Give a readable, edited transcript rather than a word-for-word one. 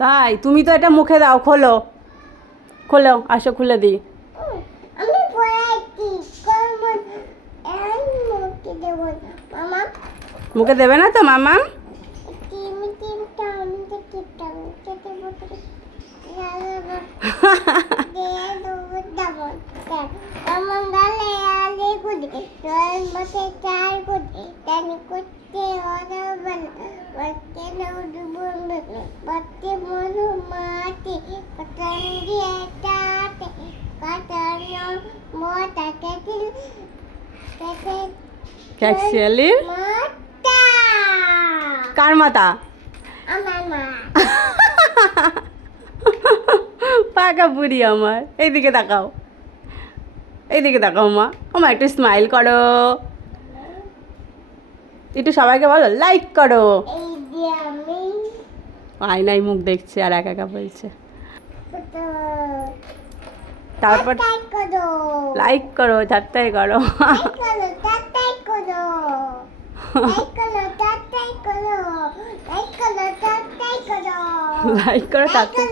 তাই তুমি তো এটা মুখে দাও, খোলো খোলো, আসো খুলে দিই। মুখে দেবে না তো মামা? ক্যাকশিয়ালির কার মাথা? পাকা বুড়ি আমার। এইদিকে তাকাও, এইদিকে তাকাও মা। মা একটু স্মাইল করো, একটু সবাইকে বলো লাইক করো। আয়নায় মুখ দেখছে আর একা একা বলছে। তারপর লাইক করো, চারটাই করো। লাইক করো, চারটাই।